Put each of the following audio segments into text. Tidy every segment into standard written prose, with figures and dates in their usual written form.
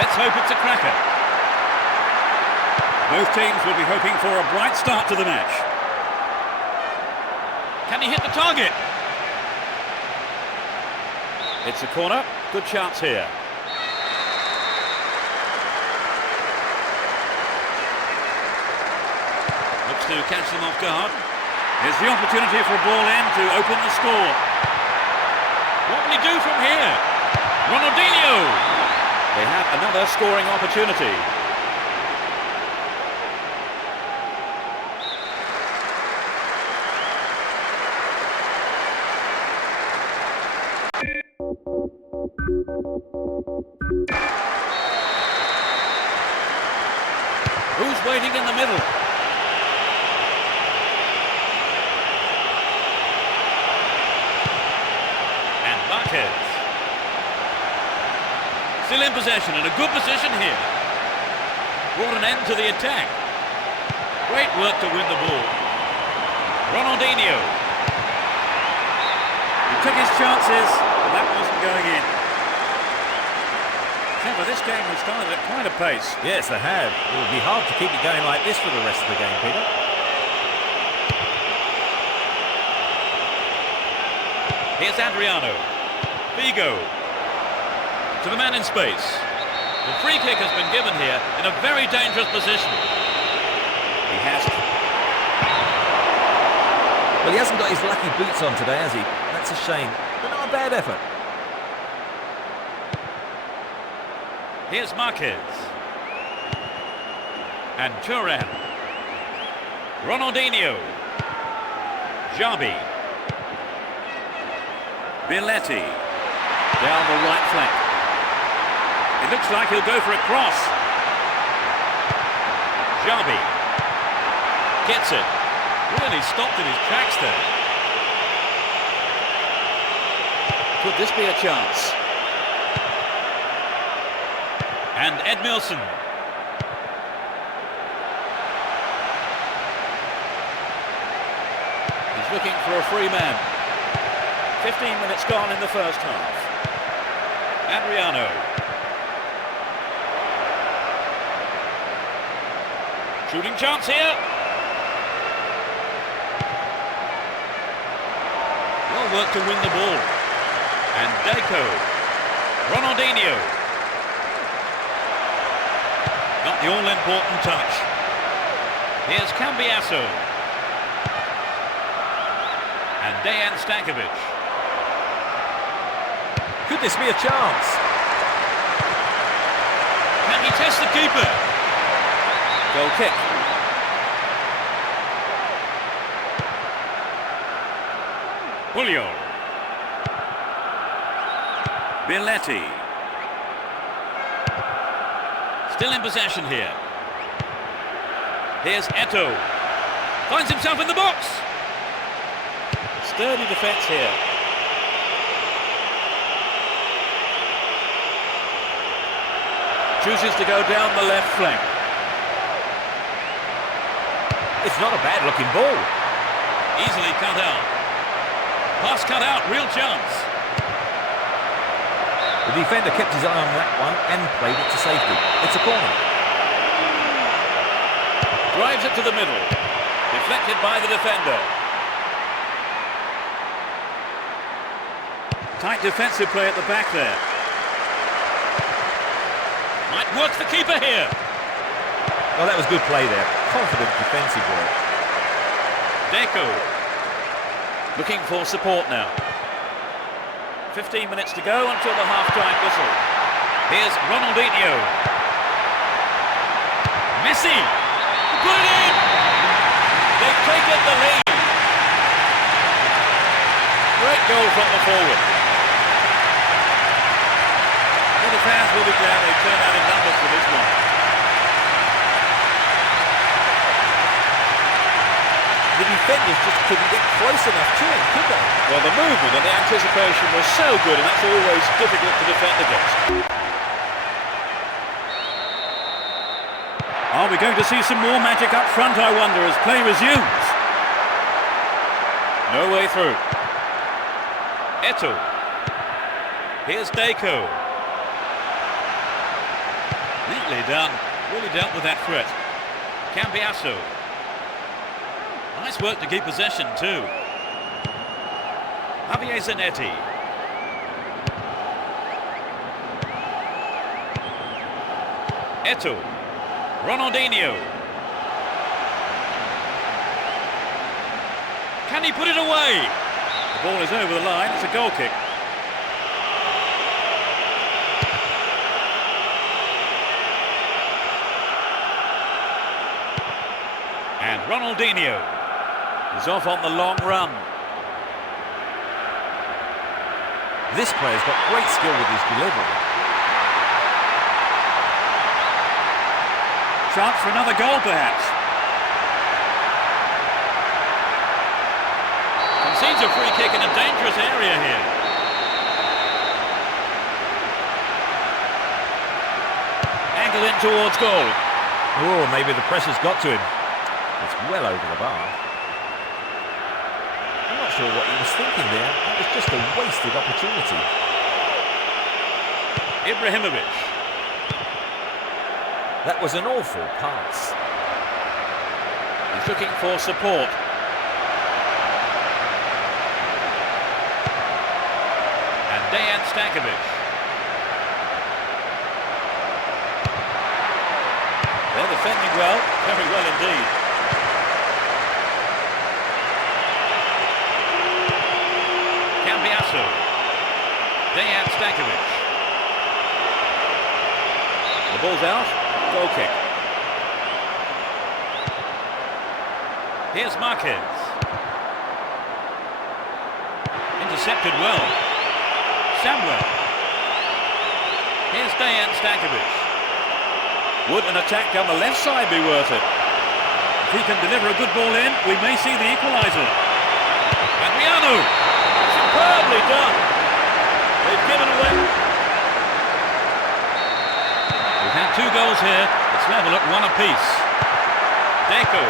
Let's hope it's a cracker. Both teams will be hoping for a bright start to the match. Can he hit the target? It's a corner. Good chance here. Looks to catch them off guard. Here's the opportunity for a ball in to open the score. What will he do from here? Ronaldinho! They have another scoring opportunity. Who's waiting in the middle? And Marquez. Still in possession and a good position here. Brought an end to the attack. Great work to win the ball. Ronaldinho. He took his chances, but that wasn't going in. However, this game has started at quite a pace. Yes, they have. It will be hard to keep it going like this for the rest of the game, Peter. Here's Adriano. Figo. To the man in space. The free kick has been given here in a very dangerous position. He has... Well, he hasn't got his lucky boots on today, has he? That's a shame, but not a bad effort. Here's Marquez. And Turan. Ronaldinho. Javi. Belletti. Down the right flank. It looks like he'll go for a cross. Javi. Gets it. Really stopped in his tracks there. Could this be a chance? And Edmilson. He's looking for a free man. 15 minutes gone in the first half. Adriano. Shooting chance here. Well worked to win the ball. And Deco. Ronaldinho. Not the all-important touch. Here's Cambiasso. And Dejan Stankovic. Could this be a chance? Can he test the keeper? Goal kick. Julio. Belletti. Still in possession here. Here's Eto'o. Finds himself in the box. Sturdy defence here. Chooses to go down the left flank. It's not a bad looking ball. Easily cut out. Pass cut out, real chance. The defender kept his eye on that one and played it to safety. It's a corner. Drives it to the middle. Deflected by the defender. Tight defensive play at the back there. Might work the keeper here. Well, that was good play there. Confident defensive work. Deco. Looking for support now. 15 minutes to go until the half-time whistle. Here's Ronaldinho. Messi. Put it in! They've taken the lead. Great goal from the forward. Well, the fans will be glad they turned out in numbers for this one. The defenders just couldn't get close enough to him, could they? Well, the movement and the anticipation was so good, and that's always difficult to defend against. Are we going to see some more magic up front, I wonder, as play resumes? No way through. Eto'o. Here's Deco. Neatly done. Really dealt with that threat. Cambiasso. Nice work to keep possession too. Javier Zanetti. Eto'o. Ronaldinho. Can he put it away? The ball is over the line. It's a goal kick. And Ronaldinho is off on the long run. This player's got great skill with his delivery. Chance for another goal, perhaps. Concedes a free kick in a dangerous area here. Angle in towards goal. Oh, maybe the pressure's got to him. It's well over the bar. I'm not sure what he was thinking there. That was just a wasted opportunity. Ibrahimovic. That was an awful pass. He's looking for support. And Dejan Stankovic. They're defending well, very well indeed. Cambiasso. Dejan Stankovic. The ball's out. Goal kick. Here's Marquez. Intercepted well. Samuel. Here's Dejan Stankovic. Would an attack down the left side be worth it? If he can deliver a good ball in, we may see the equaliser. Adriano. Superbly done. They've given away. We've had 2 goals here. It's level at 1 apiece. Deco.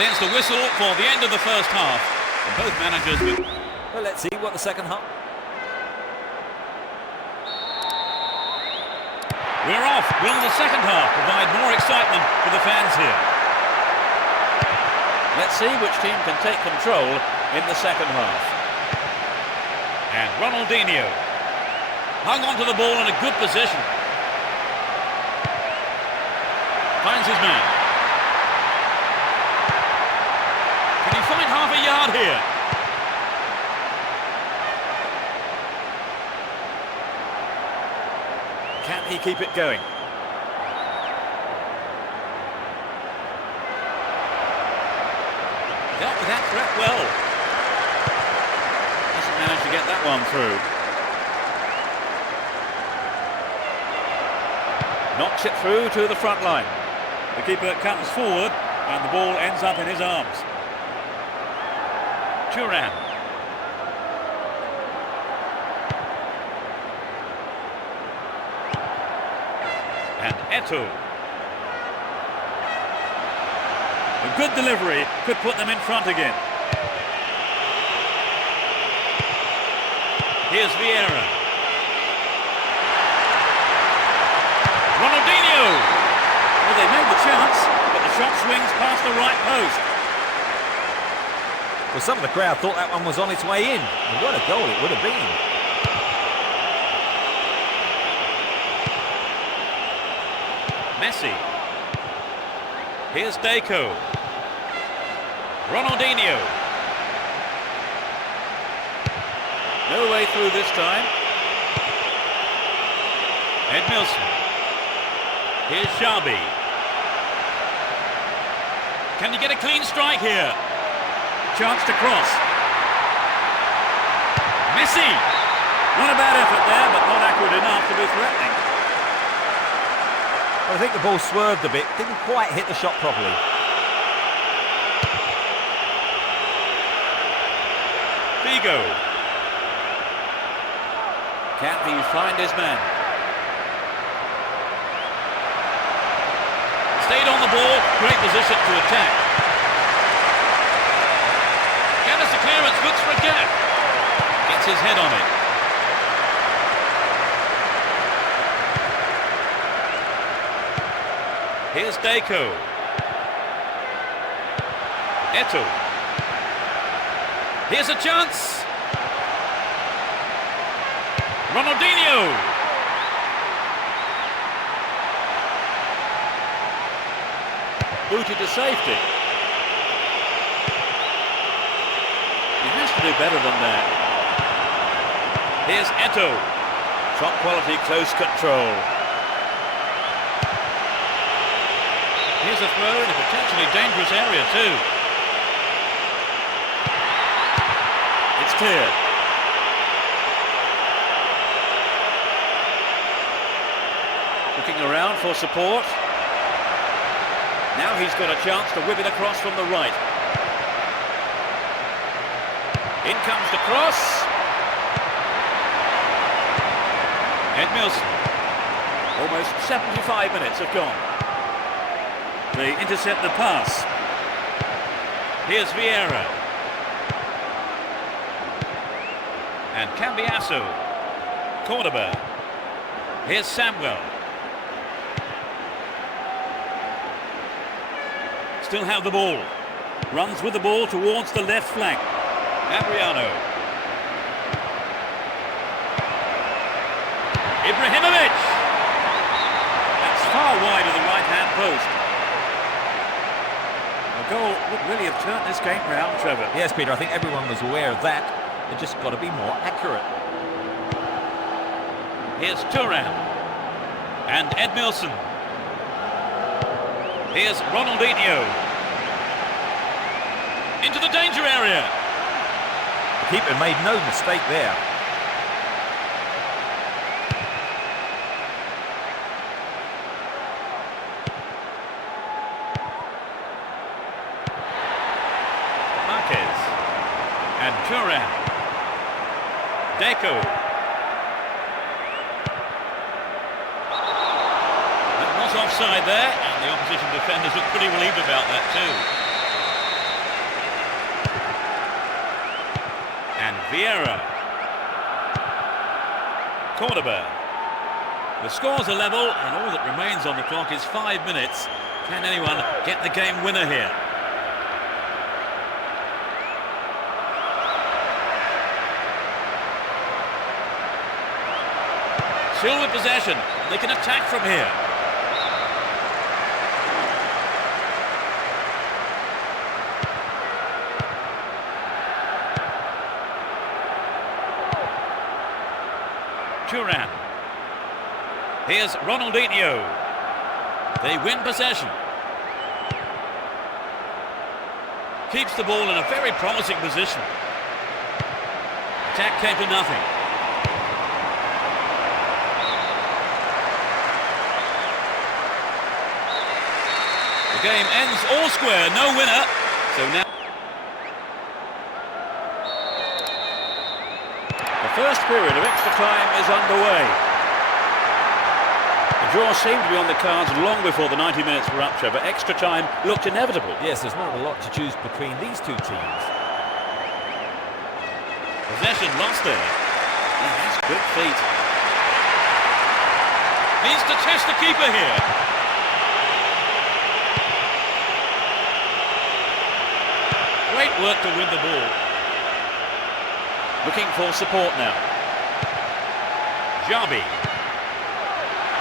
There's the whistle for the end of the first half. And both managers with... Well, let's see what the second half... We're off. Will the second half provide more excitement for the fans here? Let's see which team can take control in the second half. And Ronaldinho hung onto the ball in a good position. Finds his man. Can he find half a yard here? Can he keep it going? Dealt with that threat well. Doesn't manage to get that one through. Knocks it through to the front line. The keeper comes forward and the ball ends up in his arms. Turan. And Eto'o. A good delivery could put them in front again. Here's Vieira. Ronaldinho! Well, they made the chance, but the shot swings past the right post. Well, some of the crowd thought that one was on its way in. And what a goal it would have been. Messi. Here's Deco. Ronaldinho. No way through this time. Edmilson. Here's Xabi. Can you get a clean strike here? Chance to cross. Messi. Not a bad effort there, but not accurate enough to be threatening. I think the ball swerved a bit, didn't quite hit the shot properly. Figo. Can he find his man? Stayed on the ball, great position to attack. Gathers the clearance, looks for a gap. Gets his head on it. Here's Deco. Eto'o. Here's a chance. Ronaldinho. Booted to safety. He has to do better than that. Here's Eto'o. Top quality close control. Here's a throw in a potentially dangerous area too. It's clear. Looking around for support. Now he's got a chance to whip it across from the right. In comes the cross. Edmilson. Almost 75 minutes have gone. They intercept the pass. Here's Vieira. And Cambiasso. Cordoba. Here's Samuel. Still have the ball. Runs with the ball towards the left flank. Adriano. Ibrahimovic. That's far wide of the right-hand post. A goal would really have turned this game round, Trevor. Yes, Peter, I think everyone was aware of that. They just got to be more accurate. Here's Thuram. And Edmilson. Here's Ronaldinho. Into the danger area. The keeper made no mistake there. Marquez. And Thuram. Deco. That was offside there, and the opposition defenders look pretty relieved about that too. And Vieira. Cordoba. The scores are level, and all that remains on the clock is 5 minutes. Can anyone get the game winner here? Still with possession. They can attack from here. Thuram. Here's Ronaldinho. They win possession. Keeps the ball in a very promising position. Attack came to nothing. The game ends all square, no winner. So now the first period of extra time is underway. The draw seemed to be on the cards long before the 90 minutes were up, Trevor. Extra time looked inevitable. Yes, there's not a lot to choose between these two teams. Possession lost there. He has good feet. Needs to test the keeper here. Great work to win the ball. Looking for support now. Jabi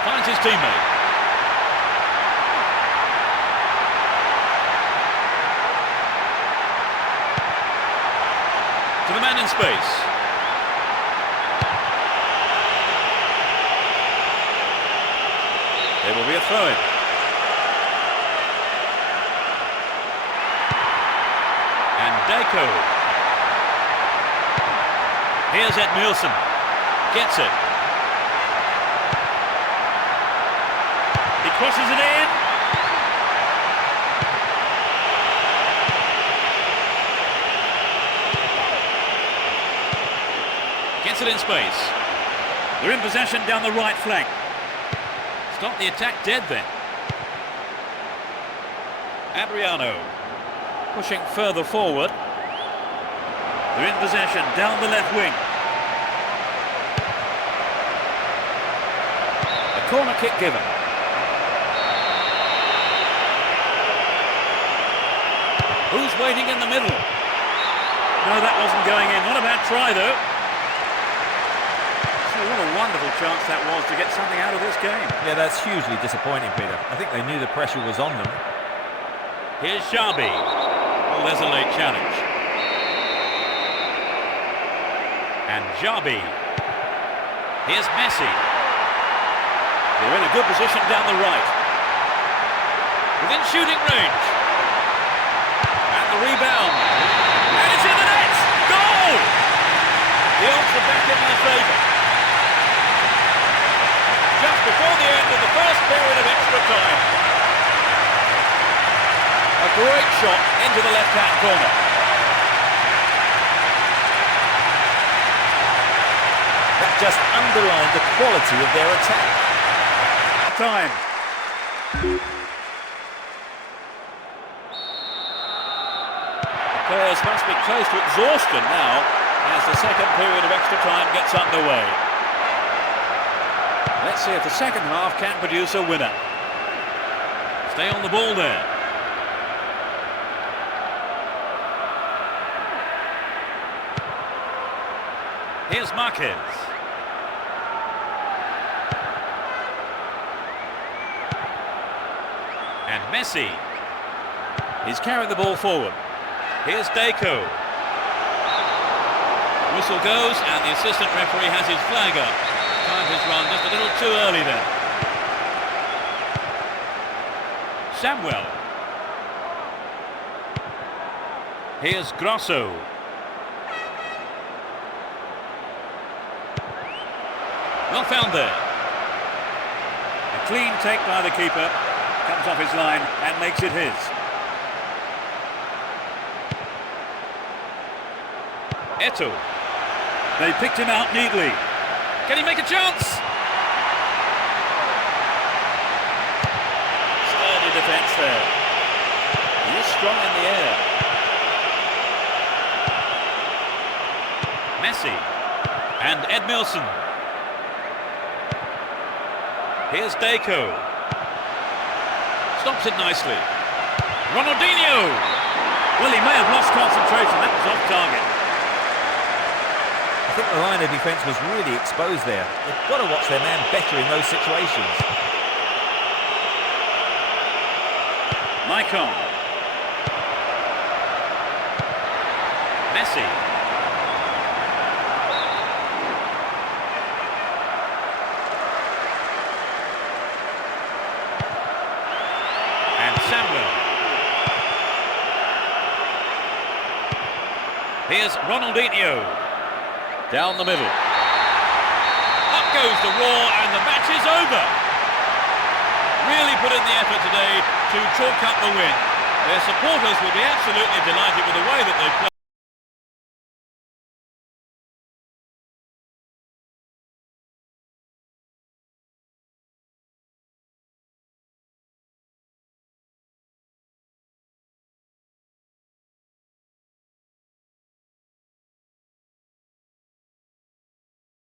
finds his teammate. To the man in space. There will be a throw-in. And Deco. Here's Edmilson. Gets it. He crosses it in. Gets it in space. They're in possession down the right flank. Stop the attack dead then. Adriano pushing further forward. They're in possession down the left wing. A corner kick given. Who's waiting in the middle? No, that wasn't going in. Not a bad try, though. So what a wonderful chance that was to get something out of this game. Yeah, that's hugely disappointing, Peter. I think they knew the pressure was on them. Here's Xabi. Oh, there's a late challenge. And Xabi. Here's Messi. They're in a good position down the right. Within shooting range. And the rebound. And it's in the net! Goal! The odds are back in their favour. Just before the end of the first period of extra time. A great shot into the left-hand corner. That just underlined the quality of their attack. Time. Players must be close to exhaustion now as the second period of extra time gets underway. Let's see if the second half can produce a winner. Stay on the ball there. Here's Marquez. And Messi. He's carrying the ball forward. Here's Deco. Whistle goes and the assistant referee has his flag up. Time has run just a little too early there. Samuel. Here's Grosso. Well found there. A clean take by the keeper. Comes off his line and makes it his. Eto'o. They picked him out neatly. Can he make a chance? Sturdy defence there. He is strong in the air. Messi. And Edmilson. Here's Deco. Stops it nicely. Ronaldinho. Well, he may have lost concentration. That was off target. I think the line of defence was really exposed there. They've got to watch their man better in those situations. Maicon. Messi. And Samuel. Here's Ronaldinho. Down the middle. Up goes the roar and the match is over. Really put in the effort today to chalk up the win. Their supporters will be absolutely delighted with the way that they played.